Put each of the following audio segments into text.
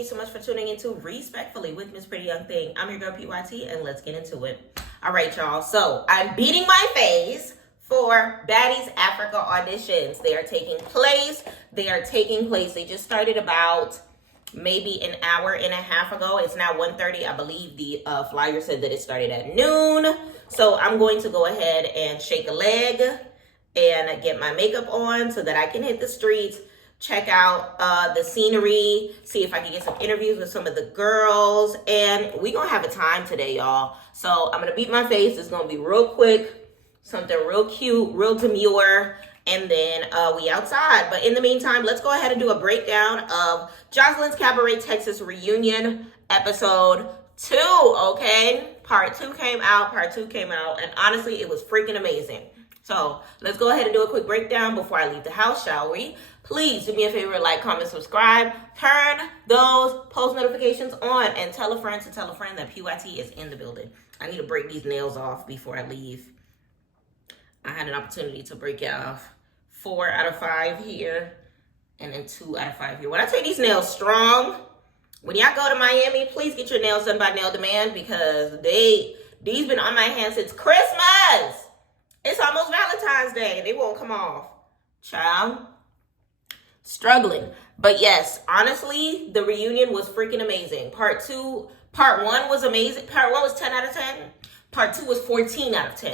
you so much for tuning into Respectfully with Miss Pretty Young Thing. I'm your girl PYT, and let's get into it. All right, y'all. So I'm beating my face for Baddies Africa auditions. They are taking place. They just started about maybe an hour and a half ago. It's now 1:30. I believe the flyer said that it started at noon. So I'm going to go ahead and shake a leg and get my makeup on so that I can hit the streets. Check out the scenery, see if I can get some interviews with some of the girls. And we gonna have a time today, y'all. So I'm gonna beat my face. It's gonna be real quick, something real cute, real demure, and then we outside. But in the meantime, let's go ahead and do a breakdown of Joseline's Cabaret Texas reunion episode 2, okay? Part 2 came out, and honestly, it was freaking amazing. So let's go ahead and do a quick breakdown before I leave the house, shall we? Please do me a favor, like, comment, subscribe, turn those post notifications on, and tell a friend that PYT is in the building. I need to break these nails off before I leave. I had an opportunity to break off 4 out of 5 here, and then 2 out of 5 here. When I say these nails strong, when y'all go to Miami, please get your nails done by Nail Demand, because these been on my hands since Christmas. It's almost Valentine's Day. They won't come off. Child. Struggling. But yes, honestly, the reunion was freaking amazing. Part 1 was amazing. Part 1 was 10 out of 10. Part 2 was 14 out of 10.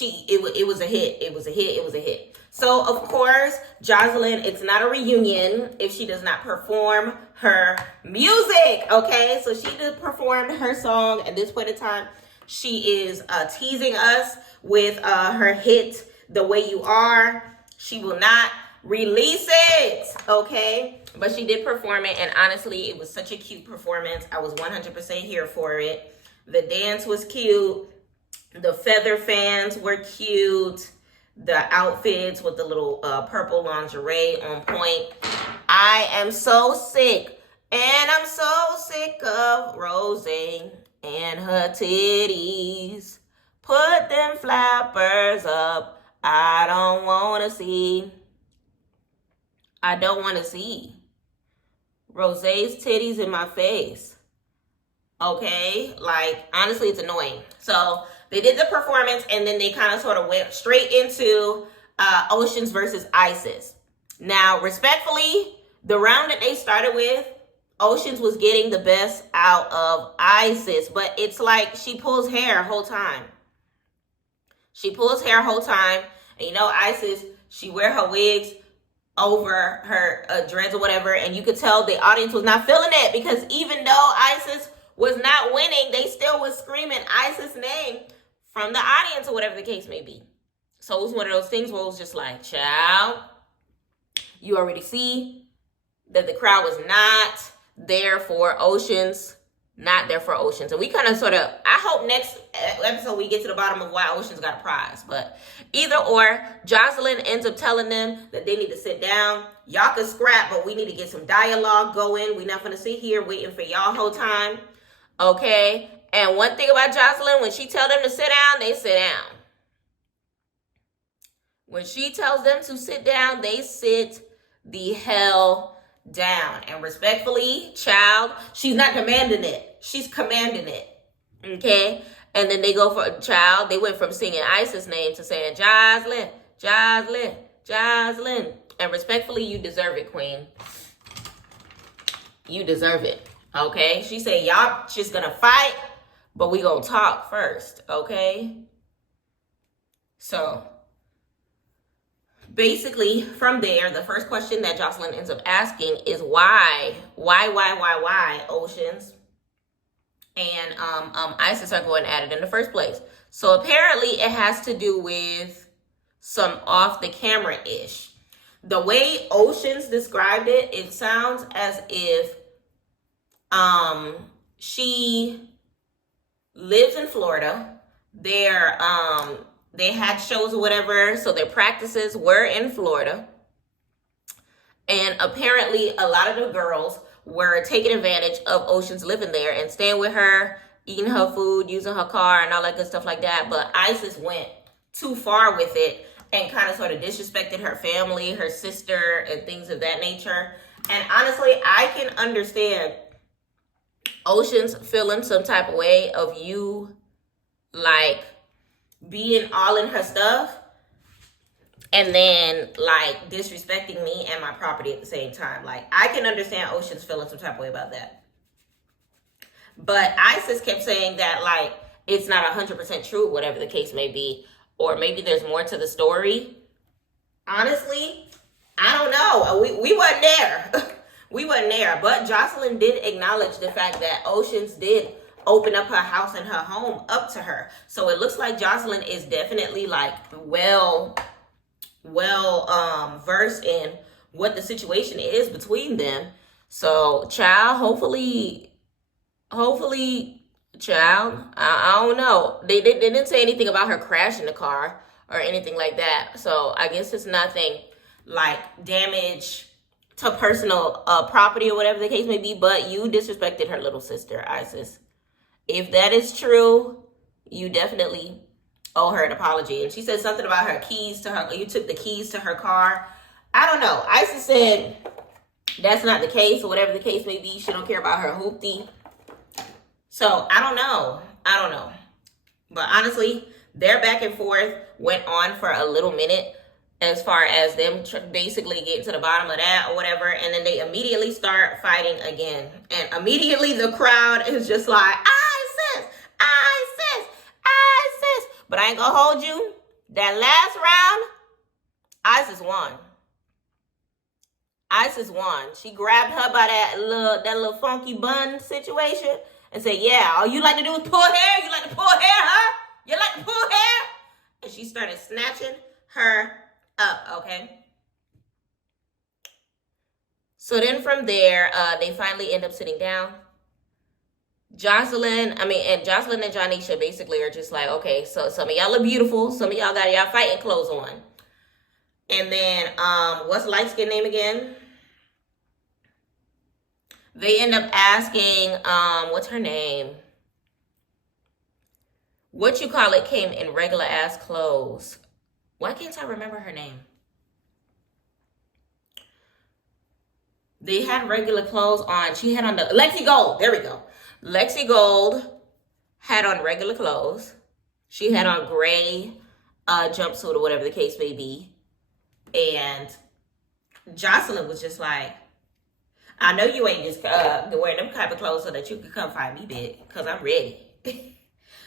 It was a hit. So, of course, Joseline, it's not a reunion if she does not perform her music, okay? So she did perform her song at this point in time. She is teasing us with her hit, The Way You Are. She will not release it, okay? But she did perform it, and honestly, it was such a cute performance. I was 100% here for it. The dance was cute. The feather fans were cute. The outfits with the little purple lingerie on point. I am so sick, and I'm so sick of Rose and her titties. Put them flappers up. I don't want to see. Rose's titties in my face. Okay? Like, honestly, it's annoying. So, they did the performance, and then they kind of sort of went straight into Oceans versus Isis. Now, respectfully, the round that they started with, Oceans was getting the best out of Isis, but it's like she pulls hair whole time. And you know, Isis, she wear her wigs over her dreads or whatever, and you could tell the audience was not feeling it, because even though Isis was not winning, they still was screaming Isis' name from the audience or whatever the case may be. So it was one of those things where it was just like, child, you already see that the crowd was not there for Oceans. And we kind of sort of, I hope next episode we get to the bottom of why Oceans got a prize. But either or, Joseline ends up telling them that they need to sit down. Y'all can scrap, but we need to get some dialogue going. We're not going to sit here waiting for y'all whole time. Okay? And one thing about Joseline, when she tells them to sit down, they sit down. When she tells them to sit down, they sit the hell down. And respectfully, child, she's not commanding it. She's commanding it. Okay? And then they go for a child. They went from singing Isis' name to saying Joseline, Joseline, Joseline. And respectfully, you deserve it, queen. You deserve it. Okay? She said, y'all just gonna fight, but we gonna talk first. Okay? So, basically, from there, the first question that Joseline ends up asking is why Oceans and Isis are going at it in the first place. So apparently it has to do with some off the camera ish. The way Oceans described it, it sounds as if she lives in Florida. They had shows or whatever, so their practices were in Florida. And apparently a lot of the girls were taking advantage of Oceans living there and staying with her, eating her food, using her car, and all that good stuff like that. But Isis went too far with it and kind of sort of disrespected her family, her sister, and things of that nature. And honestly, I can understand Ocean's feeling some type of way of you, like, being all in her stuff and then, like, disrespecting me and my property at the same time. Like, I can understand Ocean's feeling some type of way about that. But Isis kept saying that, like, it's not 100% true, whatever the case may be. Or maybe there's more to the story. Honestly, I don't know. We wasn't there. We wasn't there. But Joseline did acknowledge the fact that Oceans did open up her house and her home up to her. So it looks like Joseline is definitely, like, well versed in what the situation is between them. So, child, hopefully, child, I don't know. They didn't say anything about her crashing the car or anything like that. So I guess it's nothing like damage to personal property or whatever the case may be. But you disrespected her little sister, Isis. If that is true, you definitely owe her an apology. And she said something about her keys to her. You took the keys to her car. I don't know. Isis said that's not the case or whatever the case may be. She don't care about her hoopty. So I don't know. But honestly, their back and forth went on for a little minute as far as them basically getting to the bottom of that or whatever. And then they immediately start fighting again. And immediately the crowd is just like, Isis. But I ain't gonna hold you. That last round, Isis won. She grabbed her by that little funky bun situation and said, yeah, all you like to do is pull hair? You like to pull hair, huh? You like to pull hair? And she started snatching her up, okay? So then from there, they finally end up sitting down. Joseline and Jonisha basically are just like, okay, so some of y'all look beautiful. Some of y'all got y'all fighting clothes on. And then, what's light-skin name again? They end up asking, what's her name? What you call it came in regular ass clothes. Why can't I remember her name? They had regular clothes on. She had on the Lexi Gold. There we go. Lexi Gold had on regular clothes. She had on gray jumpsuit or whatever the case may be. And Joseline was just like, I know you ain't just wearing them type of clothes so that you can come find me, bitch, because I'm ready.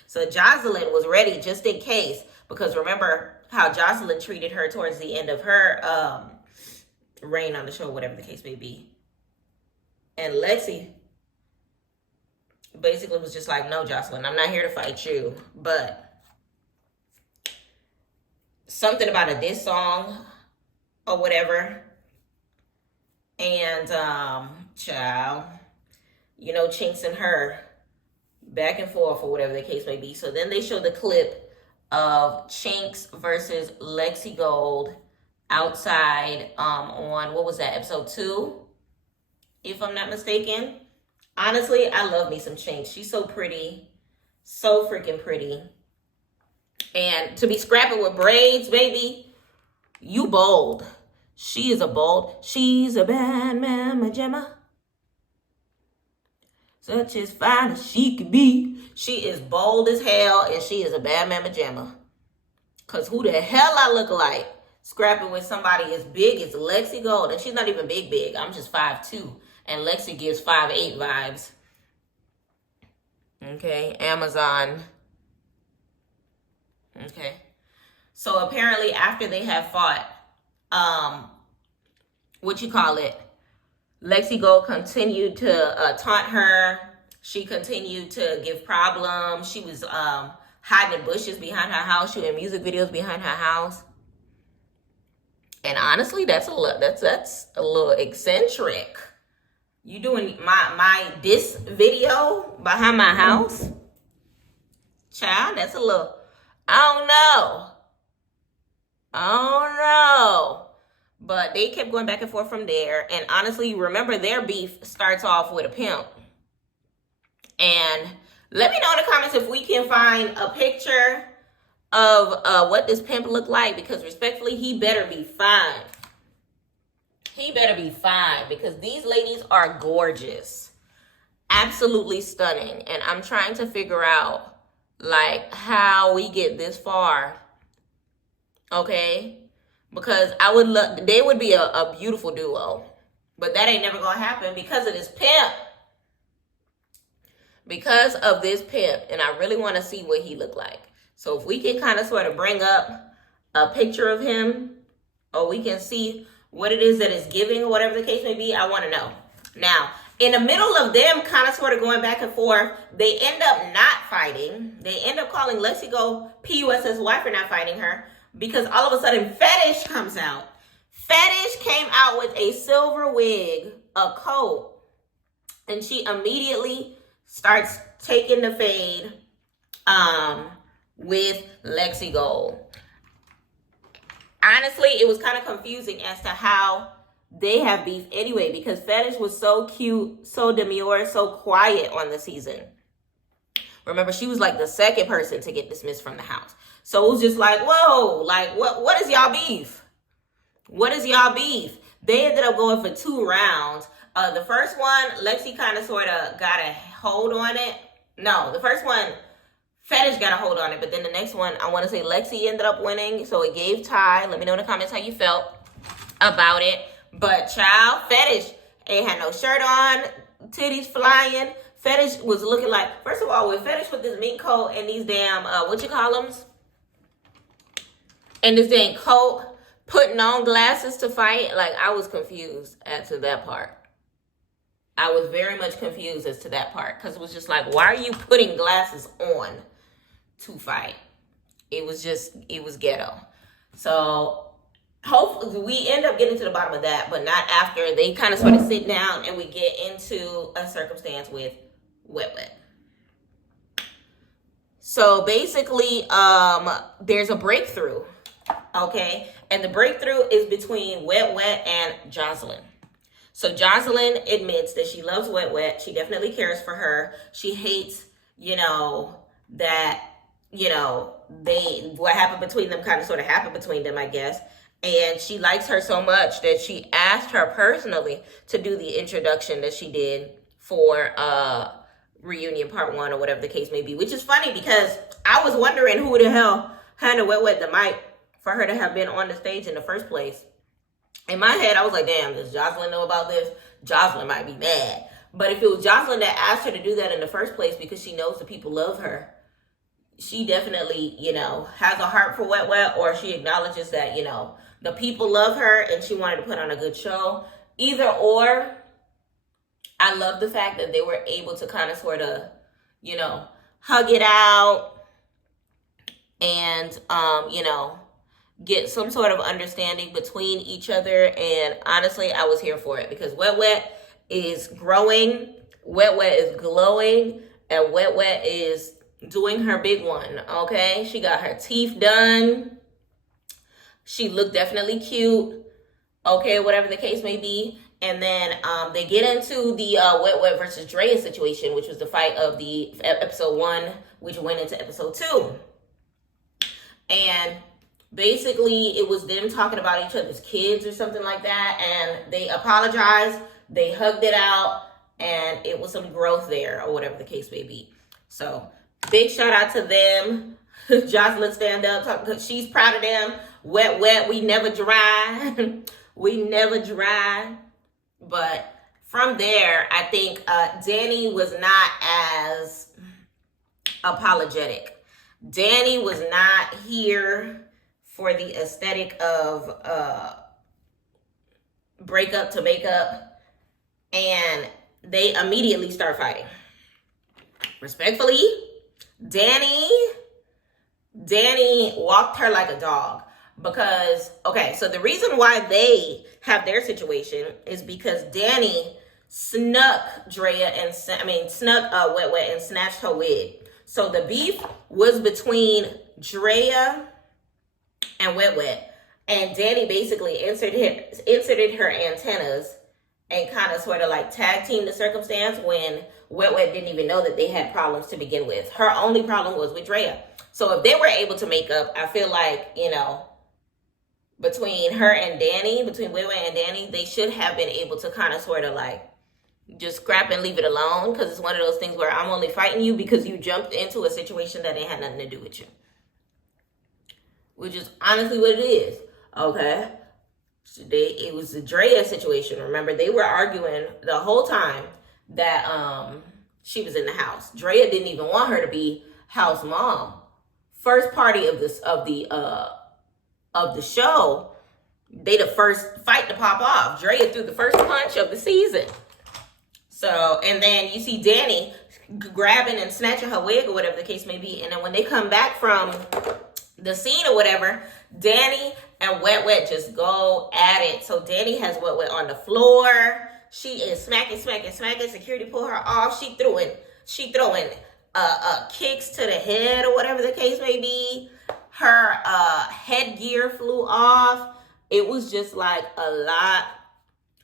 So Joseline was ready just in case, because remember how Joseline treated her towards the end of her reign on the show, whatever the case may be. And Lexi basically was just like, no, Joseline, I'm not here to fight you. But something about a diss song or whatever. And, child, you know, Chinx and her back and forth or whatever the case may be. So then they show the clip of Chinx versus Lexi Gold outside on, what was that, episode 2? If I'm not mistaken. Honestly, I love me some Chinx. She's so pretty. So freaking pretty. And to be scrapping with braids, baby, you bold. She's a bad mama jamma. Such as fine as she could be. She is bold as hell, and she is a bad mama jamma. Because who the hell I look like scrapping with somebody as big as Lexi Gold? And she's not even big. I'm just 5'2". And Lexi gives 5'8" vibes. Okay, Amazon. Okay. So apparently after they have fought, Lexi Gold continued to taunt her. She continued to give problems. She was hiding in bushes behind her house, shooting music videos behind her house. And honestly, that's a little eccentric. You doing my diss video behind my house? Child, that's a little, I don't know. But they kept going back and forth from there. And honestly, remember, their beef starts off with a pimp. And let me know in the comments if we can find a picture of what this pimp looked like. Because respectfully, he better be fine. He better be fine because these ladies are gorgeous. Absolutely stunning. And I'm trying to figure out like how we get this far. Okay? Because I would love, they would be a beautiful duo. But that ain't never gonna happen because of this pimp. Because of this pimp. And I really want to see what he looked like. So if we can kind of sort of bring up a picture of him, or we can see what it is that is giving, or whatever the case may be, I want to know. Now, in the middle of them kind of sort of going back and forth, they end up not fighting. They end up calling Lexi Go PUS's wife for not fighting her, because all of a sudden Fetish comes out. Fetish came out with a silver wig, a coat, and she immediately starts taking the fade with Lexi Gold. Honestly, it was kind of confusing as to how they have beef anyway, because Fetish was so cute, so demure, so quiet on the season. Remember, she was like the second person to get dismissed from the house. So it was just like, whoa, like what is y'all beef? What is y'all beef? They ended up going for 2 rounds. The first one, Lexi kind of sort of got a hold on it. No, the first one, Fetish got a hold on it, but then the next one, I want to say Lexi ended up winning, so it gave tie. Let me know in the comments how you felt about it. But child, Fetish ain't had no shirt on, titties flying. Fetish was looking like, first of all, with Fetish with this mink coat and these damn, what you call them? And this damn coat, putting on glasses to fight, like I was confused as to that part. I was very much confused as to that part, because it was just like, why are you putting glasses on to fight? It was ghetto. So hopefully we end up getting to the bottom of that, but not after they kind of sort of sit down and we get into a circumstance with Wet Wet. So basically, there's a breakthrough, okay? And the breakthrough is between Wet Wet and Joseline. So Joseline admits that she loves Wet Wet. She definitely cares for her. She hates, that, what happened between them kind of sort of happened between them, I guess. And she likes her so much that she asked her personally to do the introduction that she did for Reunion Part 1 or whatever the case may be. Which is funny because I was wondering who the hell handed Wet Wet the mic for her to have been on the stage in the first place. In my head, I was like, damn, does Joseline know about this? Joseline might be mad. But if it was Joseline that asked her to do that in the first place because she knows the people love her, she definitely, has a heart for Wet Wet, or she acknowledges that, the people love her and she wanted to put on a good show. Either or, I love the fact that they were able to kind of sort of, hug it out and, get some sort of understanding between each other. And honestly, I was here for it because Wet Wet is growing, Wet Wet is glowing, and Wet Wet is doing her big one, okay? She got her teeth done. She looked definitely cute, okay, whatever the case may be. And then they get into the Wet Wet versus Drea situation, which was the fight of the episode 1, which went into episode 2. And basically, it was them talking about each other's kids or something like that. And they apologized. They hugged it out. And it was some growth there or whatever the case may be. So, big shout out to them. Joseline stand up. She's proud of them. Wet Wet, we never dry. We never dry. But from there, I think Danny was not as apologetic. Danny was not here for the aesthetic of breakup to makeup, and they immediately start fighting. Respectfully, Danny walked her like a dog because, okay, so the reason why they have their situation is because Danny snuck Wet Wet and snatched her wig. So the beef was between Drea and Wet Wet, and Danny basically inserted her antennas and kind of sort of like tag teamed the circumstance when Wet Wet didn't even know that they had problems to begin with. Her only problem was with Drea. So if they were able to make up, I feel like, between her and Danny, between Wiwi and Danny, they should have been able to kind of sort of like just scrap and leave it alone, because it's one of those things where I'm only fighting you because you jumped into a situation that ain't had nothing to do with you, which is honestly what it is. Okay, so it was the Drea situation. Remember, they were arguing the whole time that she was in the house. Drea didn't even want her to be house mom. First party of the show, they the first fight to pop off. Drea threw the first punch of the season. So, and then you see Danny grabbing and snatching her wig or whatever the case may be. And then when they come back from the scene or whatever, Danny and Wet Wet just go at it. So Danny has Wet Wet on the floor. She is smacking. Security pull her off. She throwing kicks to the head or whatever the case may be. Her headgear flew off. It was just like a lot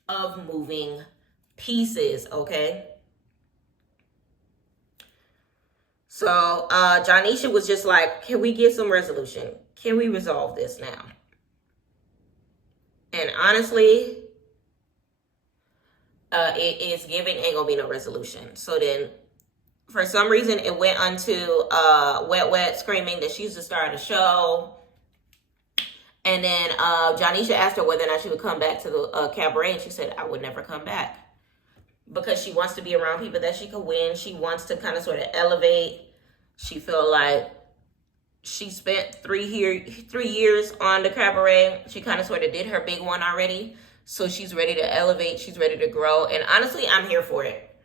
of moving pieces, okay? So Jonisha was just like, can we get some resolution? Can we resolve this now? And honestly, it is giving ain't gonna be no resolution. So then for some reason it went onto Wet Wet screaming that she's the star of the show. And then Jonisha asked her whether or not she would come back to the cabaret, and she said, I would never come back. Because she wants to be around people that she could win. She wants to kind of sort of elevate. She felt like she spent 3 years on the cabaret. She kind of sort of did her big one already. So she's ready to elevate. She's ready to grow. And honestly, I'm here for it.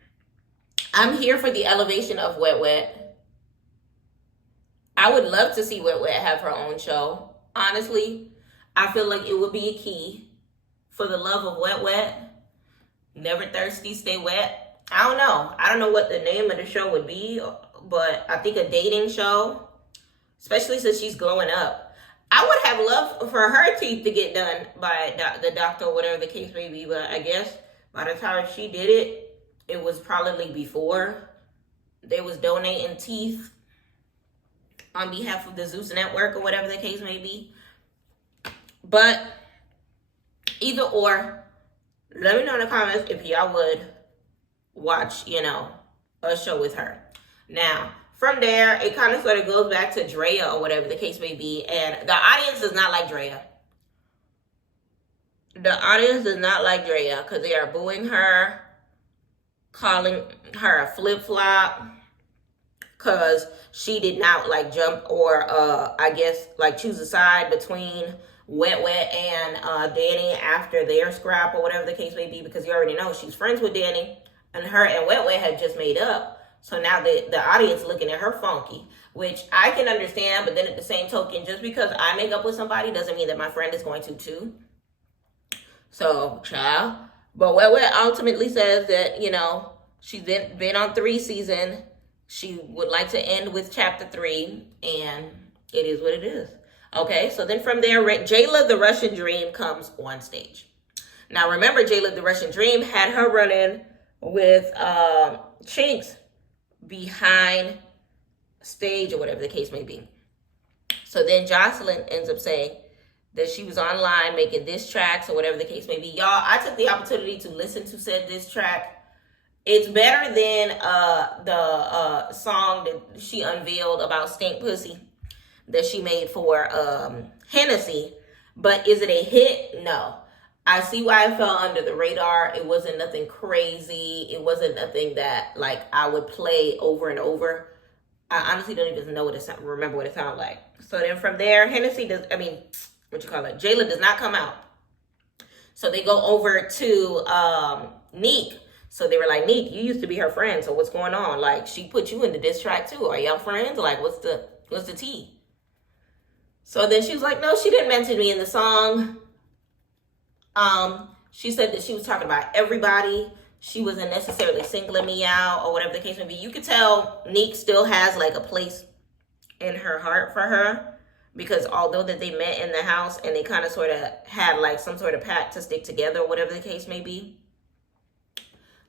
I'm here for the elevation of Wet Wet. I would love to see Wet Wet have her own show. Honestly, I feel like it would be a key for the love of Wet Wet. Never thirsty, stay wet. I don't know. I don't know what the name of the show would be, but I think a dating show, especially since she's glowing up. I would have loved for her teeth to get done by the doctor or whatever the case may be, but I guess by the time she did it, it was probably before they was donating teeth on behalf of the Zeus Network or whatever the case may be. But either or, let me know in the comments if y'all would watch, a show with her. Now, from there, it kind of sort of goes back to Drea or whatever the case may be. And the audience does not like Drea. The audience does not like Drea because they are booing her, calling her a flip-flop because she did not jump or choose a side between Wet Wet and Danny after their scrap or whatever the case may be, because you already know she's friends with Danny, and her and Wet Wet had just made up. So now the audience looking at her funky, which I can understand, but then at the same token, just because I make up with somebody doesn't mean that my friend is going to too. So, child. But Wet Wet ultimately says that, she's been on 3 seasons. She would like to end with chapter 3, and it is what it is. Okay, so then from there, Jayla the Russian Dream comes on stage. Now, remember, Jayla the Russian Dream had her run-in with Chinx behind stage or whatever the case may be. So then Joseline ends up saying that she was online making diss tracks or whatever the case may be. Y'all, I took the opportunity to listen to said diss track. It's better than the song that she unveiled about stink pussy that she made for Hennessy. But is it a hit? No. I see why it fell under the radar. It wasn't nothing crazy. It wasn't nothing that I would play over and over. I honestly don't even know remember what it sounded like. So then from there, Jayla does not come out. So they go over to Neek. So they were like, Neek, you used to be her friend. So what's going on? She put you in the diss track too. Are y'all friends? What's the tea? So then she was like, no, she didn't mention me in the song. She said that she was talking about everybody. She wasn't necessarily singling me out or whatever the case may be. You could tell Neek still has a place in her heart for her, because although that they met in the house and they kind of sort of had some sort of pact to stick together or whatever the case may be,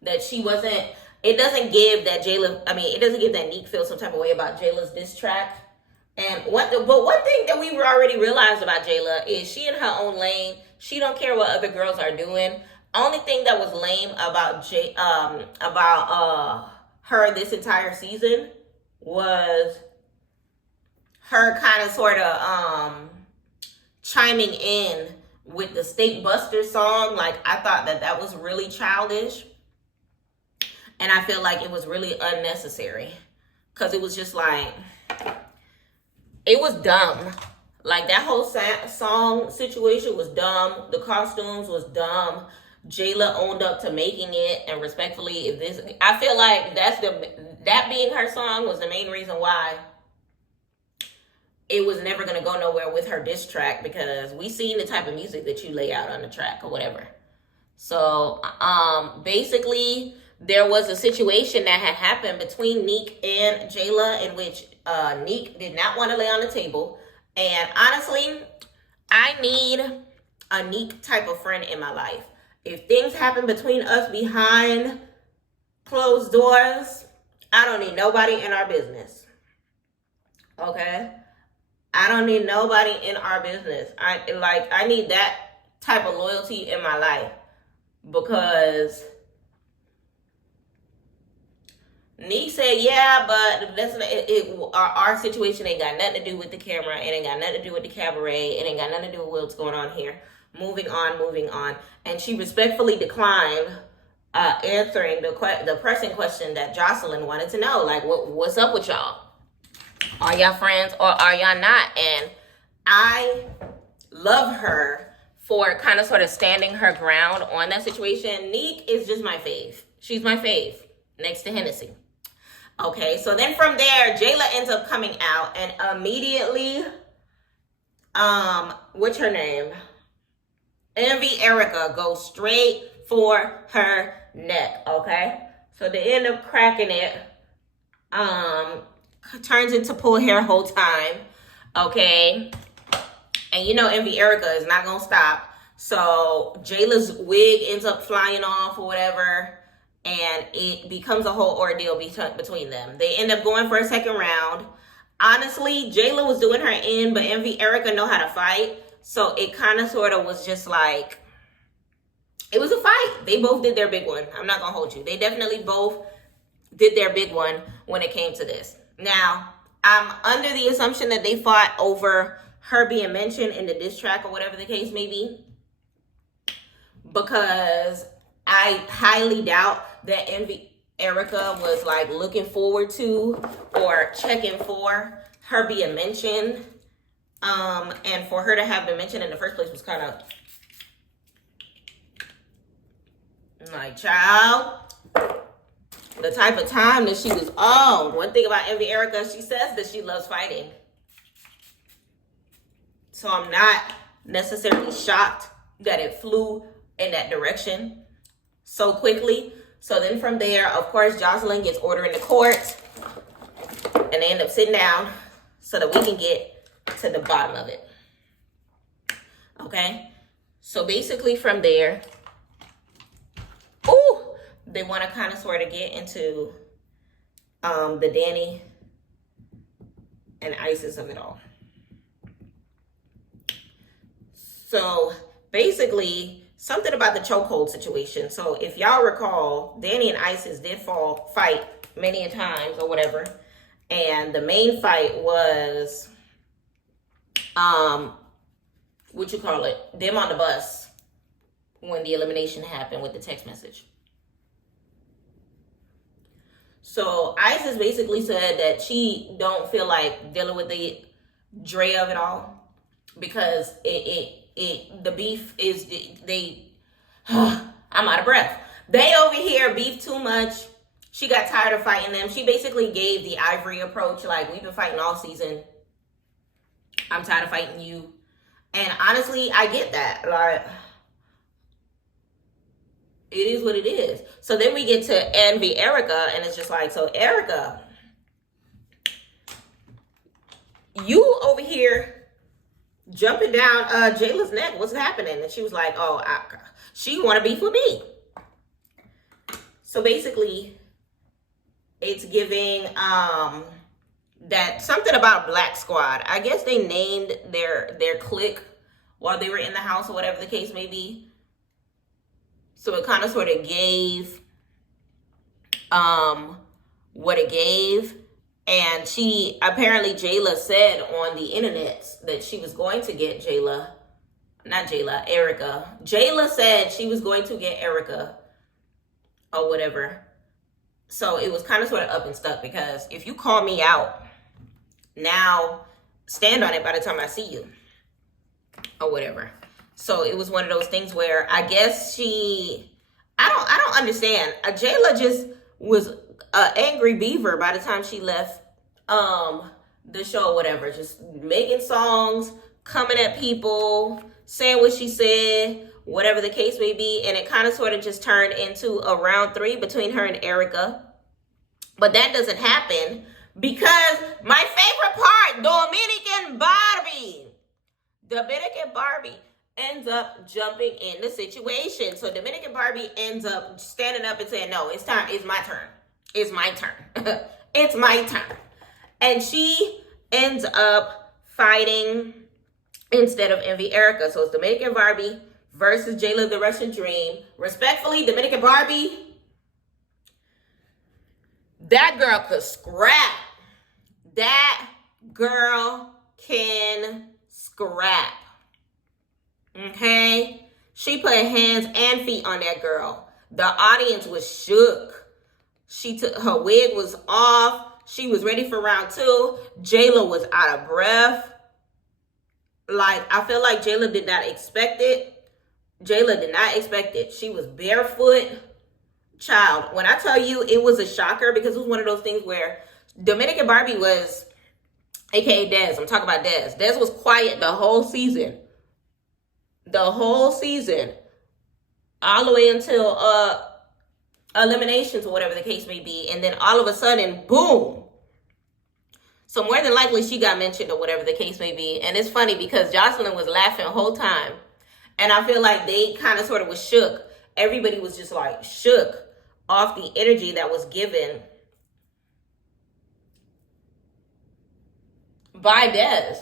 that she wasn't, it doesn't give that Neek feels some type of way about Jayla's diss track. And but one thing that we already realized about Jayla is she in her own lane. She don't care what other girls are doing. Only thing that was lame about her this entire season was her kind of sort of chiming in with the State Buster song. Like, I thought that was really childish, and I feel like it was really unnecessary, because it was just like, it was dumb. Like, that whole song situation was dumb. The costumes was dumb. Jayla owned up to making it, and respectfully, I feel like that being her song was the main reason why it was never going to go nowhere with her diss track, because we seen the type of music that you lay out on the track or whatever. So, basically, there was a situation that had happened between Neek and Jayla, in which Neek did not want to lay on the table. And honestly, I need a Neek type of friend in my life. If things happen between us behind closed doors, I don't need nobody in our business. Okay? I don't need nobody in our business. I need that type of loyalty in my life, because Neek said, yeah, but our situation ain't got nothing to do with the camera. It ain't got nothing to do with the cabaret. It ain't got nothing to do with what's going on here. Moving on. And she respectfully declined answering the pressing question that Joseline wanted to know. Like, what's up with y'all? Are y'all friends or are y'all not? And I love her for kind of sort of standing her ground on that situation. Neek is just my fave. She's my fave next to Hennessy. Okay, so then from there, Jayla ends up coming out, and immediately, what's her name? Envy Erica goes straight for her neck, okay? So they end up cracking it. Turns into pull hair whole time, okay? And you know Envy Erica is not gonna stop. So Jayla's wig ends up flying off or whatever, and it becomes a whole ordeal between them. They end up going for a second round. Honestly, Jayla was doing her end, but Envy Erica know how to fight. So it kind of sort of was just like, it was a fight. They both did their big one. I'm not going to hold you. They definitely both did their big one when it came to this. Now, I'm under the assumption that they fought over her being mentioned in the diss track or whatever the case may be, because I highly doubt that Envy Erica was like looking forward to or checking for her being mentioned. And for her to have been mentioned in the first place was kind of like, child, the type of time that she was on. One thing about Envy Erica, she says that she loves fighting. So I'm not necessarily shocked that it flew in that direction so quickly. So then from there, of course, Joseline gets ordered into court, and they end up sitting down so that we can get to the bottom of it. Okay? So basically from there, they want to kind of sort of get into the Danny and ISIS of it all. So basically, something about the chokehold situation. So if y'all recall, Danny and ISIS did fight many a times or whatever. And the main fight was, them on the bus when the elimination happened with the text message. So ISIS basically said that she don't feel like dealing with the Dre of it all, because the beef is, I'm out of breath. They over here beef too much. She got tired of fighting them. She basically gave the Ivory approach, like, we've been fighting all season. I'm tired of fighting you. And honestly, I get that. Like, it is what it is. So then we get to Envy Erica, and it's just like, so Erica, you over here jumping down Jayla's neck. What's happening? And she was like, she want to beef with me. So basically, it's giving that something about Black Squad. I guess they named their clique while they were in the house or whatever the case may be. So it kind of sort of gave what it gave. And she apparently, Jayla said on the internet that she was going to get Erica. Jayla said she was going to get Erica or whatever. So it was kind of sort of up and stuck, because if you call me out, now stand on it by the time I see you or whatever. So it was one of those things where I guess I don't understand. Jayla just was an angry beaver by the time she left the show or whatever, just making songs, coming at people, saying what she said, whatever the case may be. And it kind of sort of just turned into a round 3 between her and Erica. But that doesn't happen because my favorite part, Dominican Barbie ends up jumping in the situation. So Dominican Barbie ends up standing up and saying, no, it's time. It's my turn. It's my turn. It's my turn. And she ends up fighting instead of Envy Erica. So it's Dominican Barbie versus Jayla the Russian Dream. Respectfully, Dominican Barbie, that girl could scrap. That girl can scrap. Okay? She put hands and feet on that girl. The audience was shook. Her wig was off. She was ready for round 2. Jayla was out of breath. Like, I feel like Jayla did not expect it. She was barefoot. Child, when I tell you it was a shocker, because it was one of those things where Dominican Barbie was, aka Dez. I'm talking about Dez. Dez was quiet the whole season. All the way until eliminations or whatever the case may be. And then all of a sudden, boom. So more than likely she got mentioned or whatever the case may be. And it's funny because Joseline was laughing the whole time. And I feel like they kind of sort of was shook. Everybody was just like shook off the energy that was given by Dez.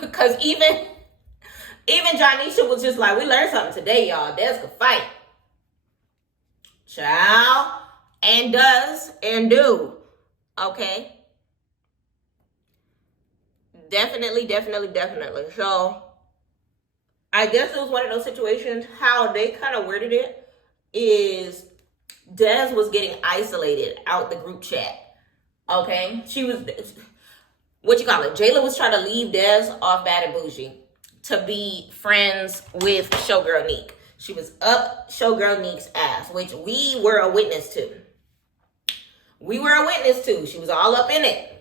Because even Jonisha was just like, we learned something today, y'all. Dez could fight. Child. And does and do. Okay. Definitely. So I guess it was one of those situations. How they kind of worded it is Dez was getting isolated out the group chat. Okay? She was, Jayla was trying to leave Dez off Bad and Bougie to be friends with Showgirl Neek. She was up Showgirl Neek's ass, which we were a witness to. She was all up in it.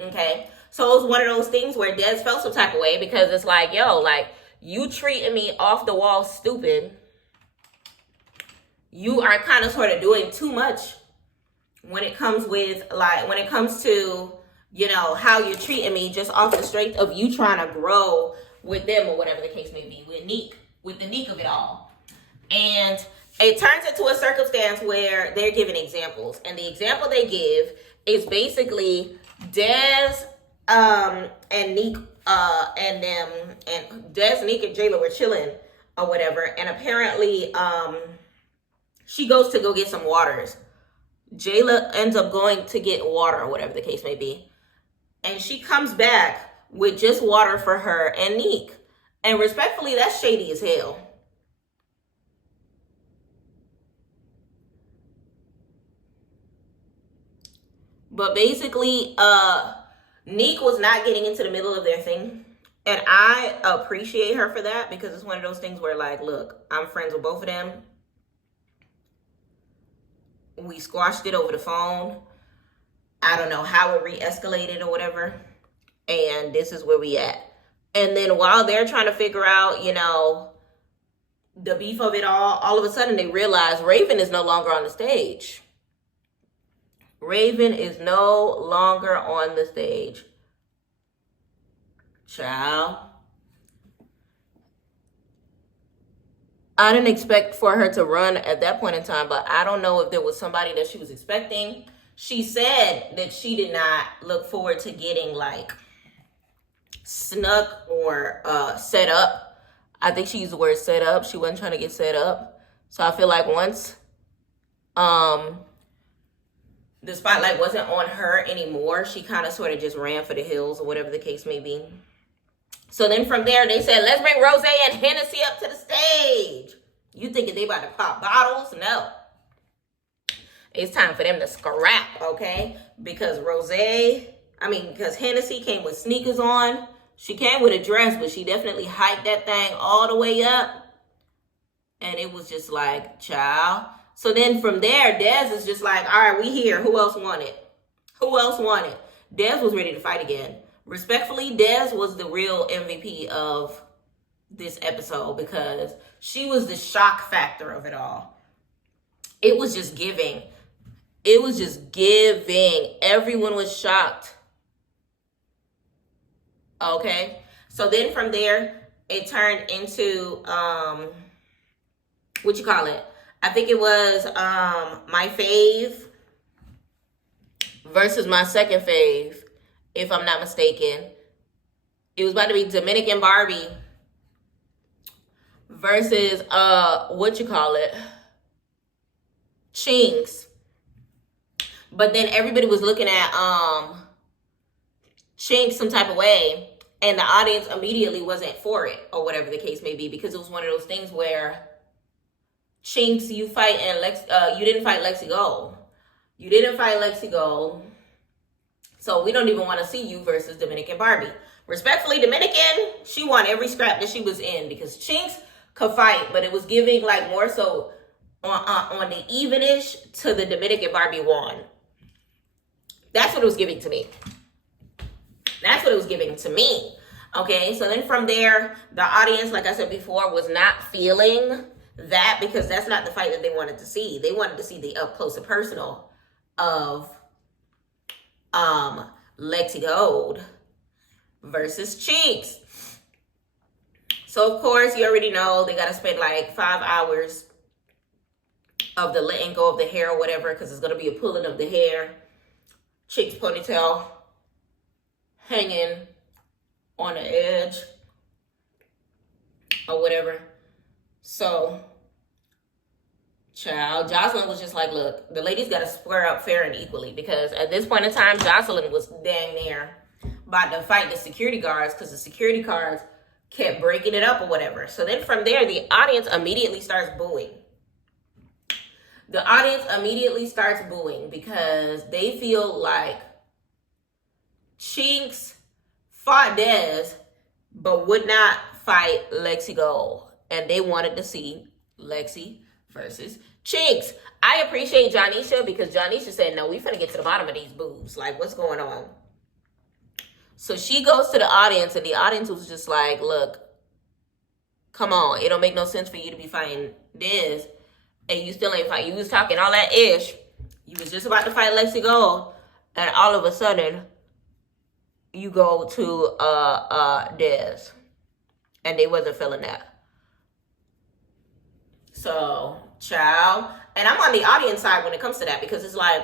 Okay? So it was one of those things where Dez felt some type of way, because it's like, yo, like, you treating me off the wall stupid. You are kind of sort of doing too much when it comes to, you know, how you're treating me just off the strength of you trying to grow with them or whatever the case may be, with the Neek of it all. And it turns into a circumstance where they're giving examples. And the example they give is basically Dez and Neek and Dez, Neek, and Jayla were chilling or whatever. And apparently she goes to go get some waters. Jayla ends up going to get water or whatever the case may be. And she comes back with just water for her and Neek. And respectfully, that's shady as hell. But basically, Neek was not getting into the middle of their thing. And I appreciate her for that, because it's one of those things where, like, look, I'm friends with both of them. We squashed it over the phone. I don't know how it re-escalated or whatever. And this is where we at. And then while they're trying to figure out, you know, the beef of it all of a sudden they realize Raven is no longer on the stage. Raven is no longer on the stage. Child. I didn't expect for her to run at that point in time, but I don't know if there was somebody that she was expecting. She said that she did not look forward to getting like snuck or set up. I think she used the word set up. She wasn't trying to get set up. So I feel like once the spotlight wasn't on her anymore, she kind of sort of just ran for the hills or whatever the case may be. So then from there, they said, let's bring Rose and Hennessy up to the stage. You thinking they about to pop bottles? No. It's time for them to scrap, okay? Because because Hennessy came with sneakers on. She came with a dress, but she definitely hiked that thing all the way up. And it was just like, child. So then from there, Dez is just like, all right, we here. Who else want it? Who else want it? Dez was ready to fight again. Respectfully, Dez was the real MVP of this episode because she was the shock factor of it all. It was just giving. It was just giving. Everyone was shocked. Okay? So then from there, it turned into, what you call it? I think it was my fave versus my second fave, if I'm not mistaken. It was about to be Dominican Barbie versus Chinx. But then everybody was looking at Chinx some type of way, and the audience immediately wasn't for it, or whatever the case may be, because it was one of those things where Chinx, you didn't fight Lexi Gold. You didn't fight Lexi Gold. So we don't even want to see you versus Dominican Barbie. Respectfully, Dominican, she won every scrap that she was in because Chinx could fight, but it was giving like more so on the even-ish to the Dominican Barbie won. That's what it was giving to me. That's what it was giving to me. Okay, so then from there, the audience, like I said before, was not feeling that because that's not the fight that they wanted to see. They wanted to see the up close and personal of Lexi Gold versus Chinx. So of course you already know they gotta spend like 5 hours of the letting go of the hair or whatever, because it's gonna be a pulling of the hair. Chinx ponytail hanging on the edge or whatever. So, child, Joseline was just like, look, the ladies got to square up fair and equally, because at this point in time, Joseline was dang near about to fight the security guards because the security guards kept breaking it up or whatever. So then from there, the audience immediately starts booing. The audience immediately starts booing because they feel like Chinx fought Dez but would not fight Lexi Gold. And they wanted to see Lexi versus Chinx. I appreciate Jonisha because Jonisha said, no, we finna get to the bottom of these boobs. Like, what's going on? So she goes to the audience, and the audience was just like, look, come on. It don't make no sense for you to be fighting Dez, and you still ain't fighting. You was talking all that ish. You was just about to fight Lexi Gold, and all of a sudden, you go to Dez. And they wasn't feeling that. So, child. And I'm on the audience side when it comes to that, because it's like,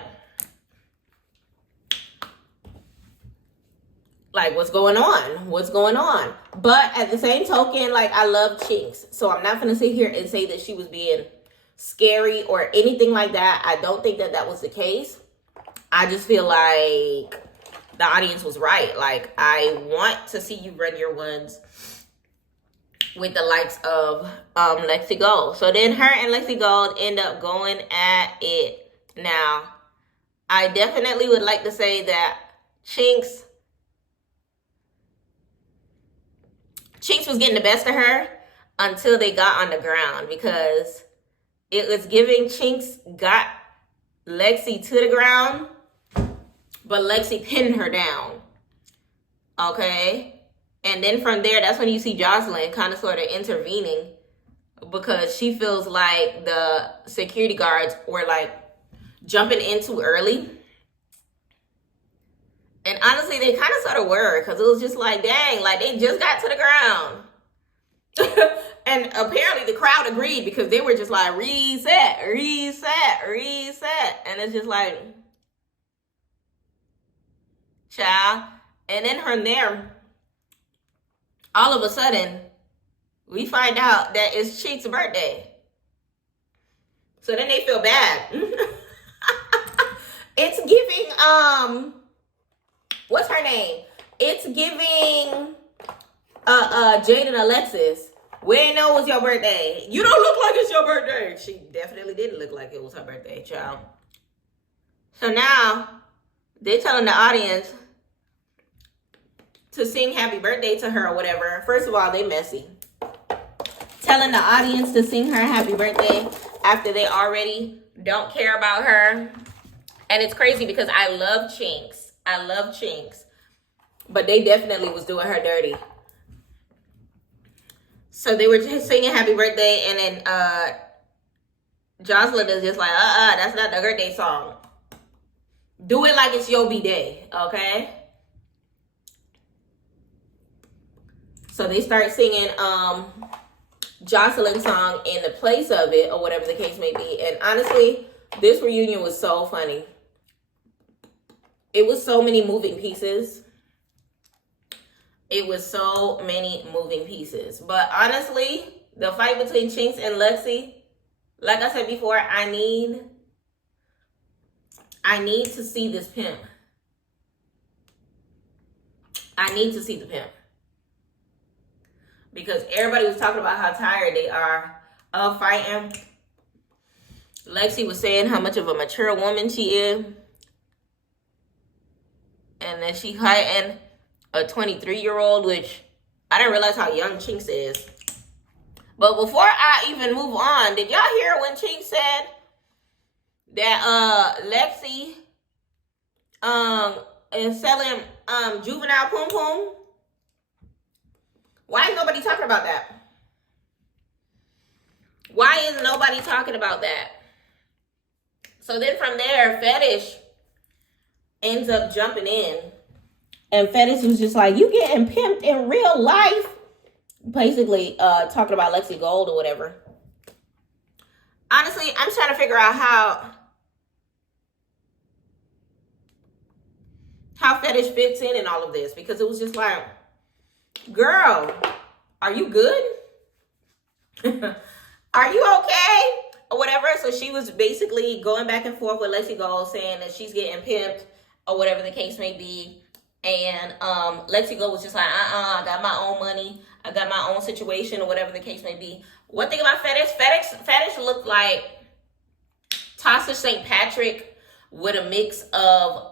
what's going on? What's going on? But at the same token, like, I love Chinx. So I'm not going to sit here and say that she was being scary or anything like that. I don't think that that was the case. I just feel like the audience was right. Like, I want to see you run your ones with the likes of Lexi Gold. So then her and Lexi Gold end up going at it. Now, I definitely would like to say that Chinx was getting the best of her until they got on the ground, because it was giving Chinx got Lexi to the ground, but Lexi pinned her down. Okay? And then from there, that's when you see Joseline kind of sort of intervening, because she feels like the security guards were like jumping in too early. And honestly, they kind of sort of were, because it was just like, dang, like they just got to the ground. And apparently the crowd agreed because they were just like, reset, reset, reset. And it's just like, child. And then from there, all of a sudden, we find out that it's Chinx's birthday. So then they feel bad. It's giving, what's her name? It's giving Jade and Alexis. We didn't know it was your birthday. You don't look like it's your birthday. She definitely didn't look like it was her birthday, child. So now they're telling the audience to sing happy birthday to her or whatever. First of all, they messy. Telling the audience to sing her happy birthday after they already don't care about her. And it's crazy because I love Chinx. I love Chinx. But they definitely was doing her dirty. So they were just singing happy birthday, and then Joseline is just like, that's not the birthday song. Do it like it's your B-Day, okay? So they start singing Joseline's song in the place of it, or whatever the case may be. And honestly, this reunion was so funny. It was so many moving pieces. It was so many moving pieces. But honestly, the fight between Chinx and Lexi, like I said before, I need to see this pimp. I need to see the pimp. Because everybody was talking about how tired they are of fighting. Lexi was saying how much of a mature woman she is. And then she fighting a 23-year-old, which I didn't realize how young Chinx is. But before I even move on, did y'all hear when Chinx said that Lexi is selling juvenile pum pum? Why is nobody talking about that? Why is nobody talking about that? So then from there, Fetish ends up jumping in. And Fetish was just like, you getting pimped in real life. Basically, talking about Lexi Gold or whatever. Honestly, I'm trying to figure out how Fetish fits in all of this. Because it was just like, girl, are you good? Are you okay? Or whatever. So she was basically going back and forth with Lexi Gold, saying that she's getting pimped or whatever the case may be. And Lexi Gold was just like, I got my own money. I got my own situation or whatever the case may be. One thing about Fetish looked like Tasha St. Patrick with a mix of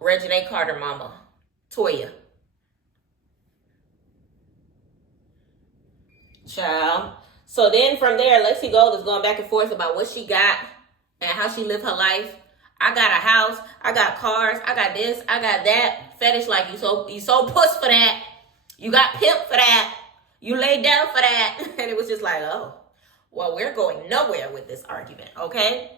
Regina Carter mama, Toya. Child. So then from there, Lexi Gold is going back and forth about what she got and how she lived her life. I got a house, I got cars, I got this, I got that. Fetish like, you so puss for that. You got pimp for that. You laid down for that. And it was just like, oh, well, we're going nowhere with this argument, okay?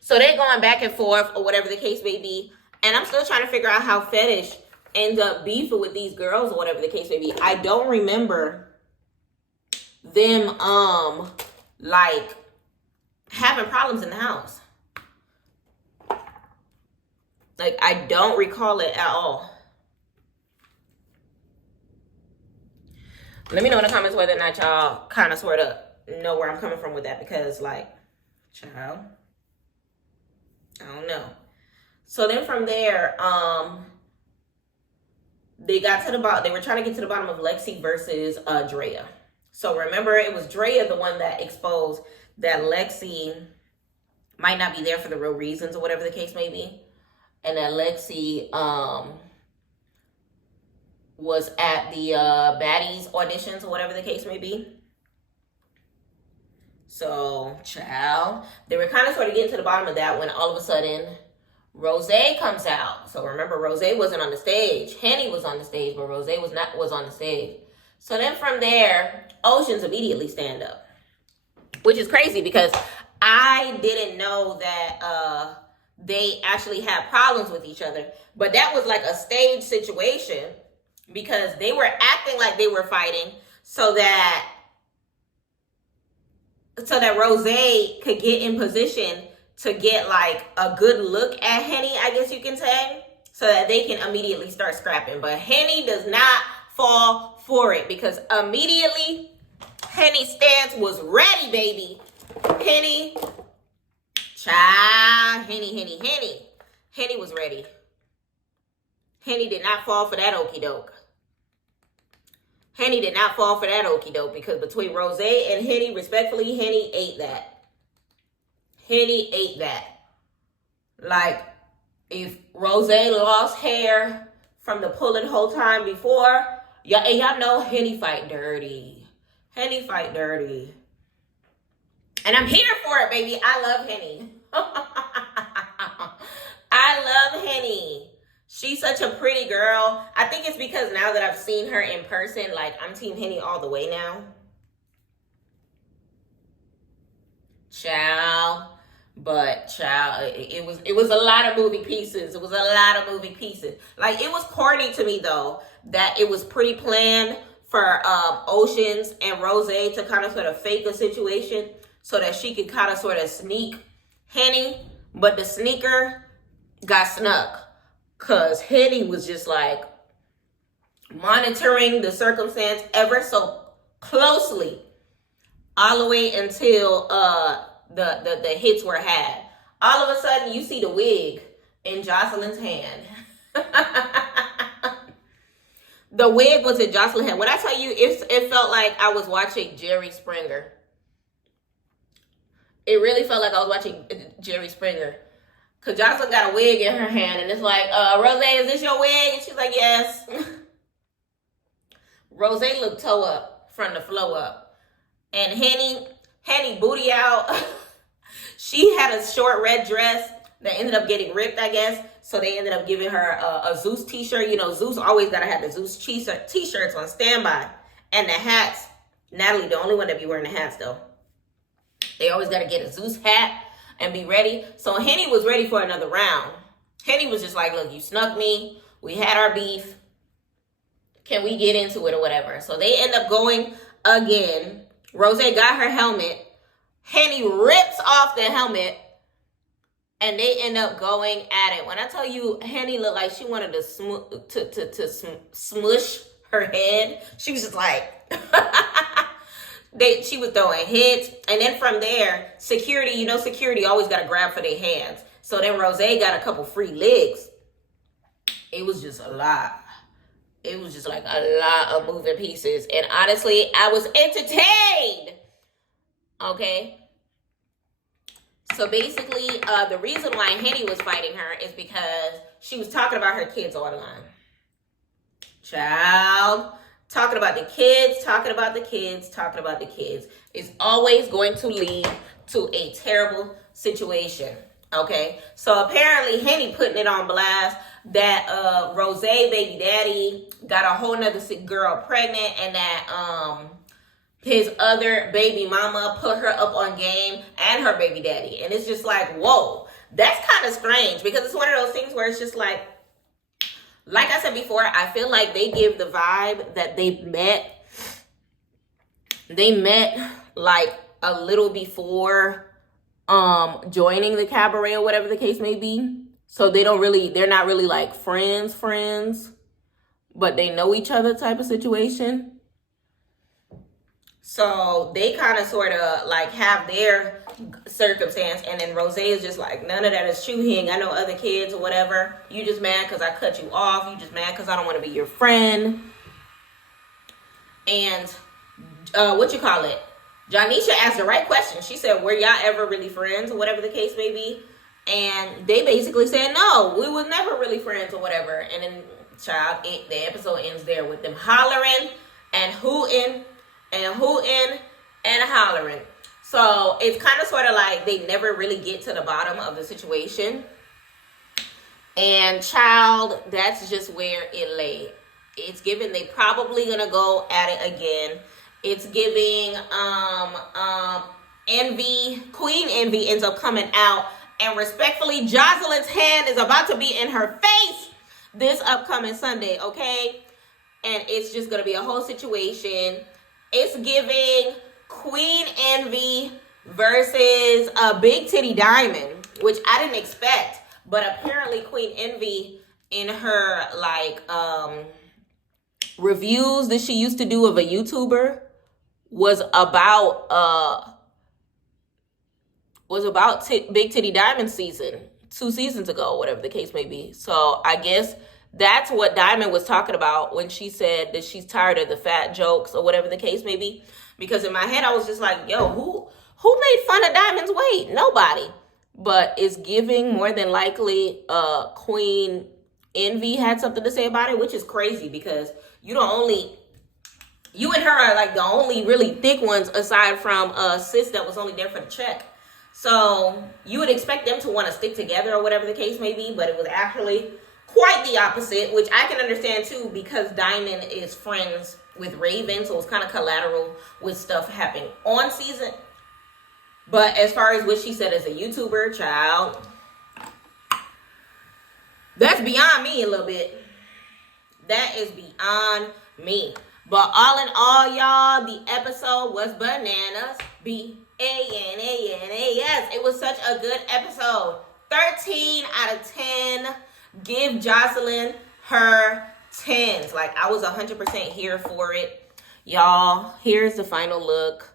So they're going back and forth or whatever the case may be. And I'm still trying to figure out how Fetish ends up beefing with these girls or whatever the case may be. I don't remember them, like, having problems in the house. Like, I don't recall it at all. Let me know in the comments whether or not y'all kind of sort of know where I'm coming from with that. Because, like, child, I don't know. So then from there, they got to the bottom. They were trying to get to the bottom of Lexi versus Drea. So remember, it was Drea, the one that exposed that Lexi might not be there for the real reasons or whatever the case may be. And that Lexi was at the baddies auditions or whatever the case may be. So, child, they were kind of sort of getting to the bottom of that when all of a sudden Rose comes out. So remember, Rose wasn't on the stage. Henny was on the stage, but Rose was on the stage. So then from there, Oceans immediately stand up, which is crazy because I didn't know that they actually had problems with each other. But that was like a stage situation because they were acting like they were fighting so that so that Rose could get in position to get like a good look at Henny, I guess you can say, so that they can immediately start scrapping. But Henny does not fall for it, because immediately Henny's stance was ready, baby. Henny, child, Henny was ready. Henny did not fall for that okie doke. Henny did not fall for that okie doke, because between Rose and Henny, respectfully, Henny ate that. Henny ate that. Like, if Rose lost hair from the pulling whole time before, y'all know Henny fight dirty. Henny fight dirty. And I'm here for it, baby. I love Henny. I love Henny. She's such a pretty girl. I think it's because now that I've seen her in person, like, I'm Team Henny all the way now. Child. But child, it was a lot of moving pieces. It was a lot of moving pieces. Like, it was corny to me though that it was pre-planned for Oceans and Rose to kind of sort of fake a situation so that she could kind of sort of sneak Henny, but the sneaker got snuck, cause Henny was just like monitoring the circumstance ever so closely all the way until the hits were had. All of a sudden, you see the wig in Joseline's hand. The wig was in Joseline's hand. When I tell you, it felt like I was watching Jerry Springer. It really felt like I was watching Jerry Springer. Because Joseline got a wig in her hand, and it's like, Rose, is this your wig? And she's like, yes. Rose looked toe up from the flow up. And Henny booty out. She had a short red dress that ended up getting ripped, I guess. So they ended up giving her a Zeus t-shirt. You know, Zeus always got to have the Zeus t-shirts on standby. And the hats. Natalie, the only one that be wearing the hats, though. They always got to get a Zeus hat and be ready. So Henny was ready for another round. Henny was just like, look, you snuck me. We had our beef. Can we get into it or whatever? So they end up going again. Rose got her helmet. Henny rips off the helmet. And they end up going at it. When I tell you, Henny looked like she wanted to smush her head. She was just like... She was throwing hits. And then from there, security, you know, security always got to grab for their hands. So then Rose got a couple free legs. It was just a lot. It was just like a lot of moving pieces. And honestly, I was entertained. Okay. So basically, the reason why Henny was fighting her is because she was talking about her kids online. Child. Talking about the kids, talking about the kids, talking about the kids is always going to lead to a terrible situation. Okay, so apparently Henny putting it on blast that Rose baby daddy got a whole nother girl pregnant, and that his other baby mama put her up on game, and her baby daddy. And it's just like, whoa, that's kind of strange, because it's one of those things where it's just like I said before, I feel like they give the vibe that they met like a little before joining the Cabaret or whatever the case may be. So they're not really like friends, but they know each other type of situation. So they kind of sort of like have their circumstance, and then Rose is just like, none of that is true. He ain't got no other kids or whatever. You just mad because I cut you off. You just mad because I don't want to be your friend. And Janisha asked the right question. She said, were y'all ever really friends or whatever the case may be? And they basically said, no, we was never really friends or whatever. And then the episode ends there with them hollering and hooting and hollering. So it's kind of sort of like they never really get to the bottom of the situation. And child, that's just where it lay. It's given they probably gonna go at it again. It's giving Envy, Queen Envy ends up coming out, and respectfully, Joseline's hand is about to be in her face this upcoming Sunday, okay? And it's just gonna be a whole situation. It's giving Queen Envy versus a Big Titty Diamond, which I didn't expect, but apparently Queen Envy in her like reviews that she used to do of a YouTuber was about Big Titty Diamond season 2 seasons ago, whatever the case may be. So I guess that's what Diamond was talking about when she said that she's tired of the fat jokes or whatever the case may be. Because in my head, I was just like, yo, who made fun of Diamond's weight? Nobody. But it's giving more than likely Queen Envy had something to say about it, which is crazy because you and her are like the only really thick ones aside from Sis that was only there for the check. So you would expect them to want to stick together or whatever the case may be, but it was actually quite the opposite, which I can understand too because Diamond is friends with Raven, so it's kind of collateral with stuff happening on season. But as far as what she said as a YouTuber, child, that's beyond me a little bit. That is beyond me. But all in all, y'all, the episode was bananas. B-A-N-A-N-A-S. It was such a good episode. 13 out of 10. Give Joseline her 10s. Like, I was 100% here for it. Y'all, here's the final look.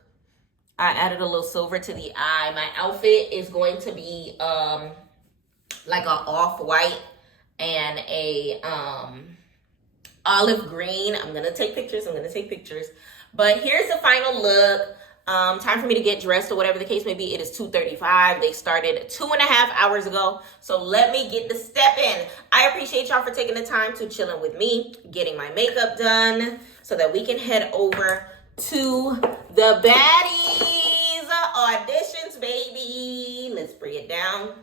I added a little silver to the eye. My outfit is going to be like an off-white and a olive green. I'm gonna take pictures. But here's the final look. Time for me to get dressed or whatever the case may be. It is 2:35. They started 2.5 hours ago. So let me get the step in. I appreciate y'all for taking the time to chilling with me, getting my makeup done so that we can head over to the baddies auditions, baby. Let's bring it down.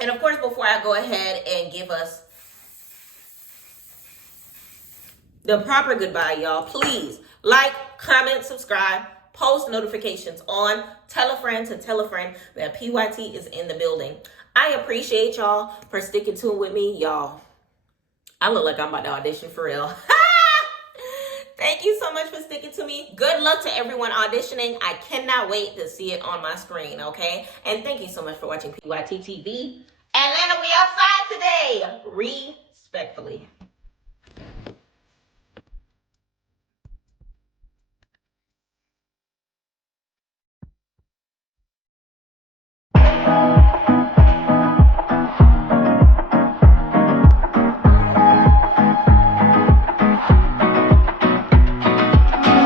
And of course, before I go ahead and give us the proper goodbye, y'all, please like, comment, subscribe, post notifications on, tell a friend to tell a friend that PYT is in the building. I appreciate y'all for sticking to it with me, y'all. I look like I'm about to audition for real. Thank you so much for sticking to me. Good luck to everyone auditioning. I cannot wait to see it on my screen, okay? And thank you so much for watching PYT TV. Atlanta, we outside today. Respectfully.